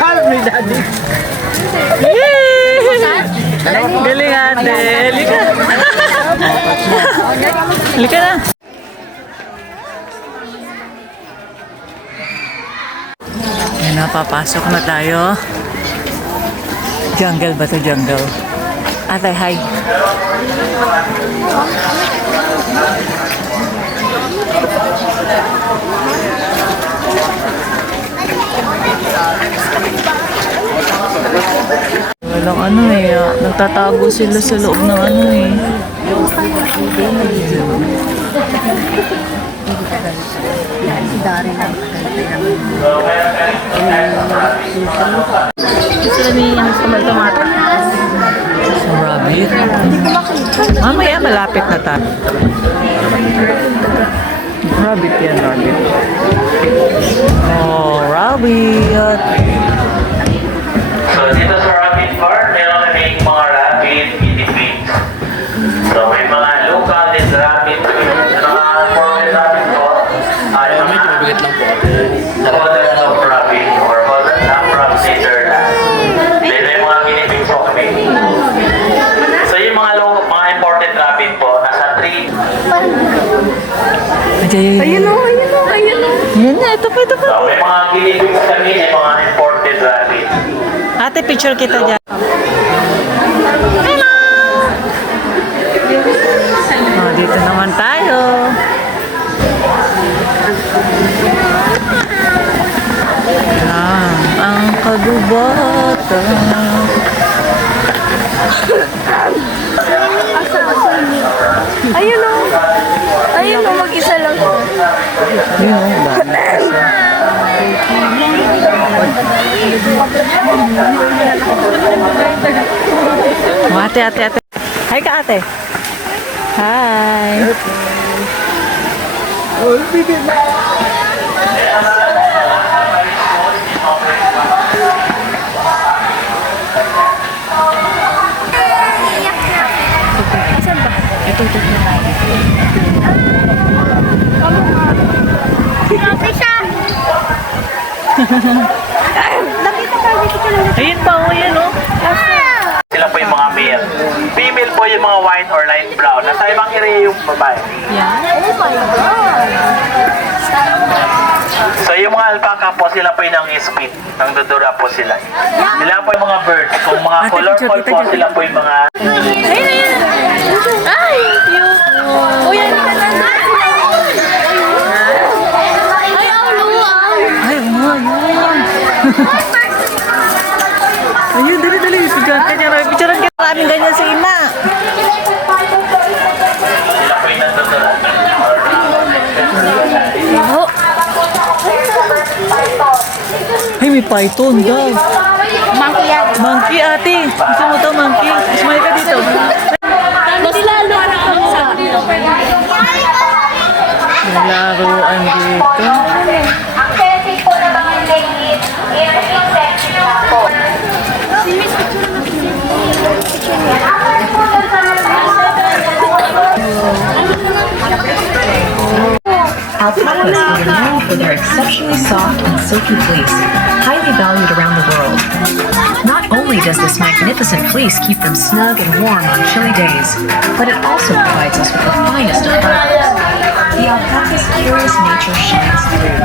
Help me, Daddy. Galing ate. Halika. Halika na. Ayan na, papasok na tayo. Jungle ba ito? Jungle. Ate, hi. Walang ano eh. Nagtatago sila sa loob ng ano eh. Gusto namin yung tomato. Sa rabbit. Mamaya malapit na tayo. Rabbit yan, rabbit. Oh, rabbit. So dito sa rabbit park, meron kaming mga rabbit, guinea pigs. So may mga local din rabbit. Mga foreign rabbit po. Ay, medyo mabigat lang po. Modern of rabbit or modern of rabbit Netherlands. Then may mga guinea pigs po kami. So yung mga imported rabbit po, nasa 3. Ayun o. Ayun na, ito pa. So may mga guinea pigs kami, may mga imported rabbit. Ate, picture kita dyan. Hello! Oh, dito naman tayo. Ang kagubatan. Ayun o. Ayun o, mag-isa lang. Yun o, ate. Hi ka, ate. Hi. Ito. Sinabi siya. Nakita ka, Ayun pa, yan o. Sila po yung mga male. Female po yung mga white or light brown. Nasa ibang area yung babae. So yung mga alpaca po, sila po yung nang-spit. Nang-dudura po sila. Sila po yung mga birds. Kung mga Ate, colorful picture po, kita sila po yung mga... Ayun. Ay! Oh, yan. Ay, luwang. Ay, yun. Ayun, dali. Picture kita. Maraming ganyan si Ina. Sila po yung nang-dudura. Oh. Ay, may python, dog. Monkey yan. Monkey, ate. Gusto mo to, monkey? Smile ka dito. Mas lalo na ako sa Laruan dito. Ang setting po ng mga ladies, earring section lang po. After po dun sa Alpacas are known for their exceptionally soft and silky fleece, highly valued around the world. Not only does this magnificent fleece keep them snug and warm on chilly days, but it also provides us with the finest of fibers. The alpaca's curious nature shines through.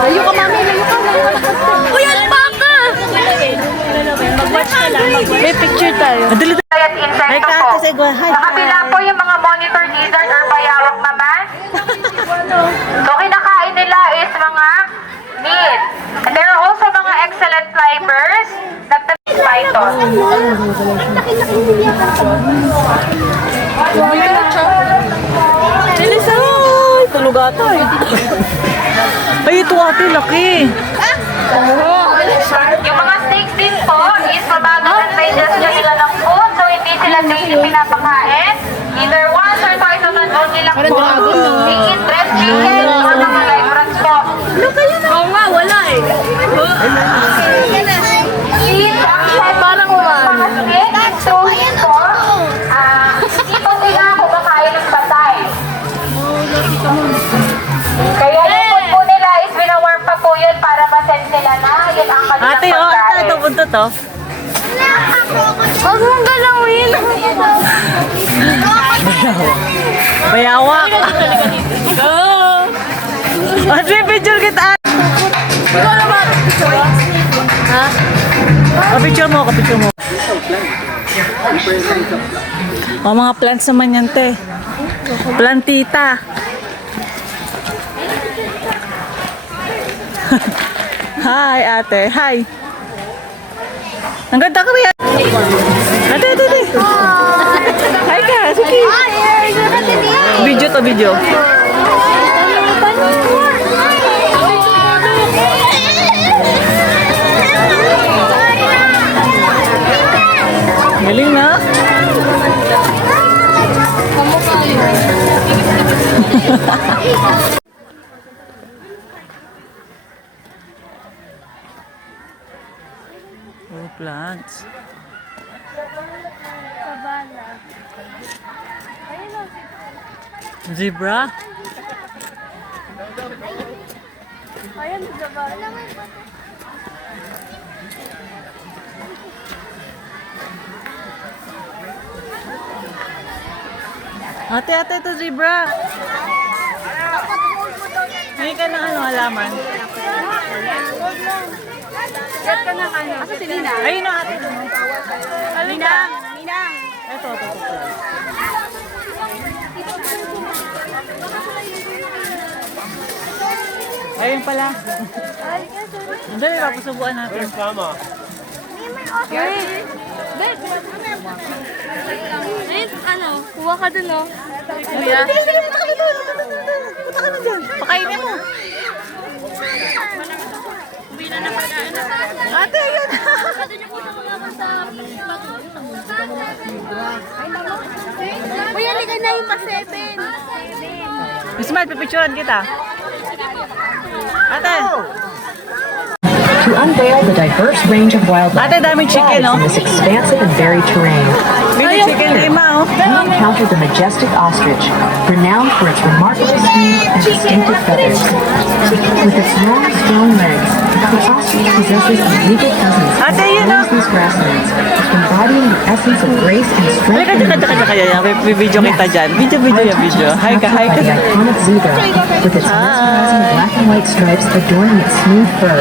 Layo ka, mami. Layo ka. Uy, alpaca! Mag-watch ka lang. May picture tayo. Dali. at insekto po. Sa kabila po yung mga monitor lizard or bayawak naman. So kinakain nila is mga meat. And there are also mga excellent fibers. Nagtamis python. Ay, tulog ata eh. Ay, ito ate, laki. Yung mga snakes din po is mabagal ang digestion nila ng food. So hindi sila daily pinapakain. Either once or twice a month only lang po. They eat red chicken or mga live rats po. Oo nga, wala eh. Parang mga snakes, so po, hindi po sila kumakain ng patay. to? Huwag mong galawin. Bayawak. Go! At may picture kita. Ikaw na ba? Ha? Kapicture mo, kapicture mo. O, mga plants naman yan, te. Plantita. Hi, ate. Hi. Ang ganda ko rin. Ate, ate, ate. Hi ka, sige. Video to, video. Galing na. Oh, plants. Zebra. Ayan, sabala. Ate, ate, ito zebra. Ngayon ka ng ano, halaman. Set ka ng ano? Asa si Nina? Ayun na, ate. Alin ka? Ninang. Ito, ito, ito. Ayun pala. Hindi, may papasubuan natin. Yuri. Bet. Wait, ano? Kuha ka dun, oh. Kuya. Punta ka na dyan. Pakainin mo. Ate, ayun. Uy, halika na yung pa-7. Ismael, pipicturean kita. Ate. To unveil the diverse range of wildlife Ate, daming chicken, that no? thrives in this expansive and varied terrain. Mini chicken lima, oh. We encounter the majestic ostrich, renowned for its remarkable speed and distinctive feathers. With its long, strong legs, the ostrich possesses a legal presence that Ate, yun, oh. roams these grasslands, embodying the essence of grace and strength. Halika, dyan, dyan, dyan, dyan. May video kita dyan. Video, video, yan, video. Hi ka, hi ka. The iconic zebra, with its mesmerizing black and white stripes adorning its smooth fur.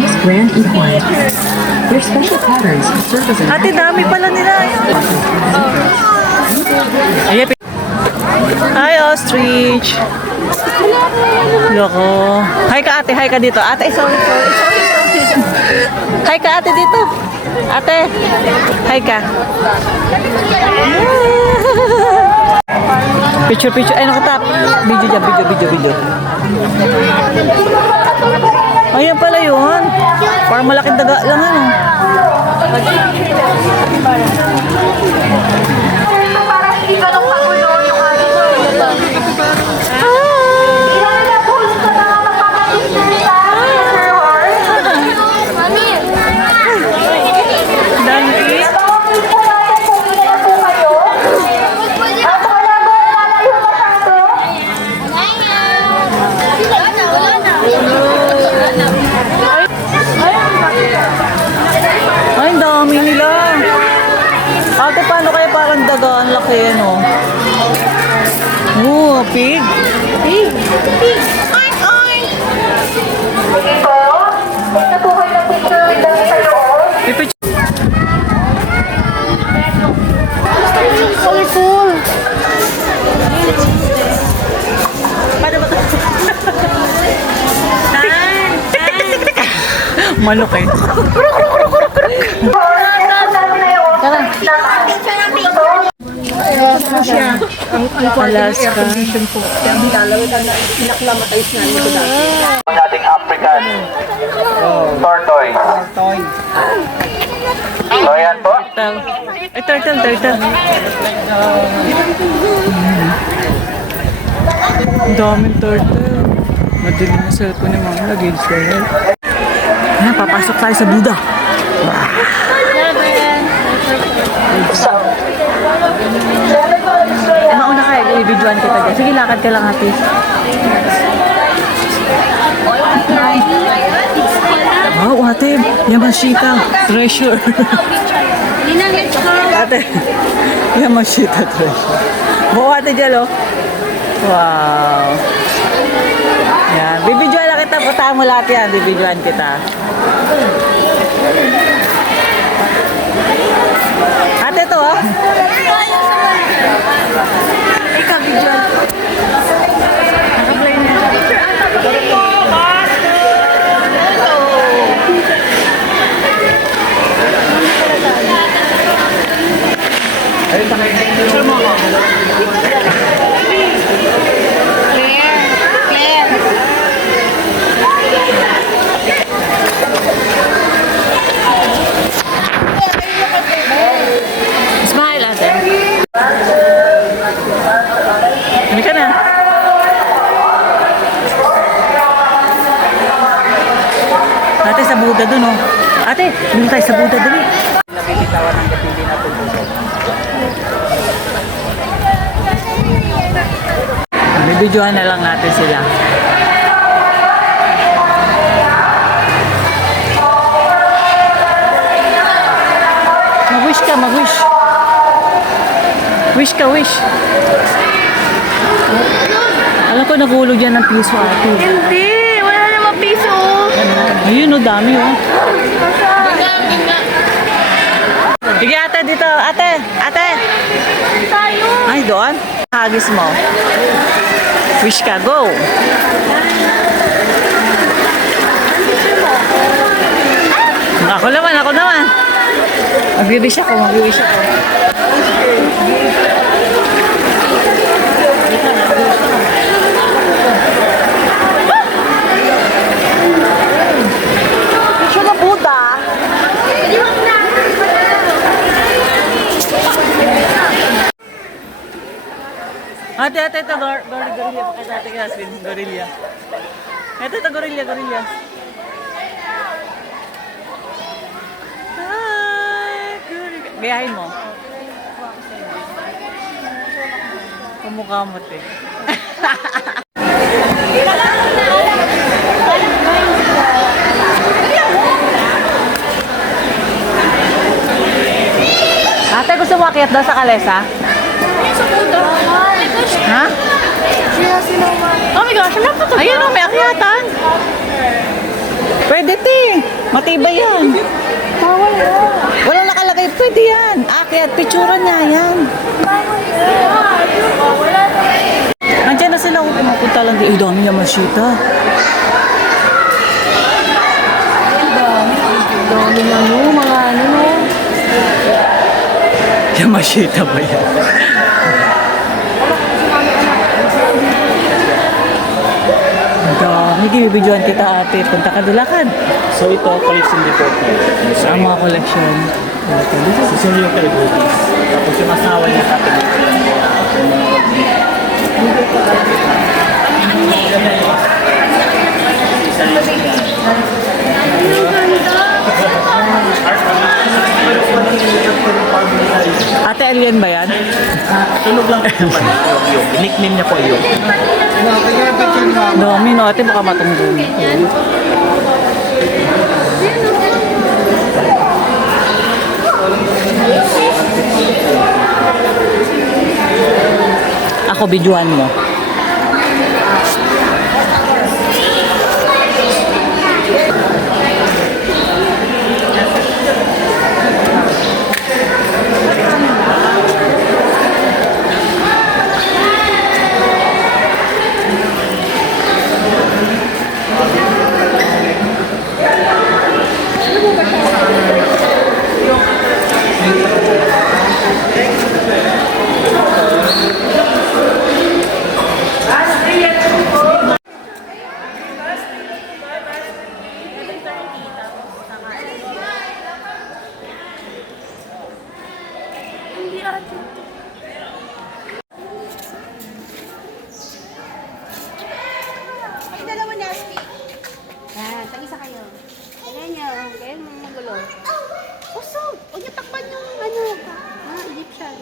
These grand equines, their special patterns serve as an Ate, dami pala nila. Ayan. Hi, ostrich. Loko. Hi ka, ate. Hi ka dito. Ate, sorry. Hi ka, ate, dito. Ate. Hi ka. Picture. Ay, nakatap. Video dyan, video. Ayan pala yun. Parang malaking daga lang, ano. Para hindi ka nung magulo yung Mami. Dante. Ay, ang dami nila. Ate, paano kaya parang daga? Ang laki, ano? Pig. Sige po. Ito po kayo ng picture with the sa loob. Pipicture. Colorful. Paano ba ito? Manok eh. Alaska. Ang ating African tortoise. So yan po. Turtle. Ang daming turtle. Madilim na cellphone ni Mama. Lagi sa cellphone. Ayan, papasok tayo sa Buddha. Mauna ka, i-videoan kita dyan. Sige, lakad ka lang, ate. Wow, ate, Yamashita, treasure. Ninang, let's go. Ate, Yamashita treasure. Buo ate Jalo. Wow. Yan, bibidyoan lang kita. Puntahan mo lahat yan, bibidyoan kita. Ate to, oh. Ikaw, bidyoan. Naka-play na. Smile, ate. Hindi ka na. Ate, sa Buddha dun, oh. Ate, dun tayo sa Buddha dun, eh. Nabibitawan ng katili na tulog. Bibidyohan na lang natin sila. Mag-wish ka, mag-wish. Wish ka, wish. Alam ko nagulog yan ng piso, ate. Hindi, wala namang piso. Ayun, oh, dami, oh. Sige, ate, dito. Ate, ate. Tayo. Ay, doon. Hagis mo. Wish ka, go. Ako naman, ako naman. Mag-wish ako, mag-wish ako. Picture na Buddha. Ate, ito, gorilla. Pakita ate Casmin, gorilla. Ito, gorilla. Hi, gorilla. Gayahin mo. Kumukha mo, te. Ate, gusto mo akyat daw sa kalesa? Ha? Oh my gosh, I'm not photo. Ayun o, may akyatan. Pwede, te. Matibay yan. Walang nakalagay. Pwede yan. Akyat, picture niya yan. Nandiyan na sila kung pumunta lang. Ay, dami Yamashita. Dami na mga ano. Yamashita ba yan? Dami, bibidyoan kita ate. Punta ka dulakan. So ito, collection report niya. Sa mga collection. Susunod yung Telegoodies. Tapos yung asawa niya kapit. Ate, alien ba yan? Tunog lang po naman. Yung nickname niya po yung. Dami no, ate baka matunggung. Ako, bidyuhan mo. Yan, tag-isa kayo. Ganyan niyo, ganyan mo magulo. Usog! Huwag niyo takpan yung ano, Egyptian.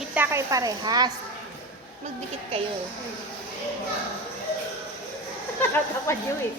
Kita kayo parehas. Magdikit kayo. Takpan niyo eh.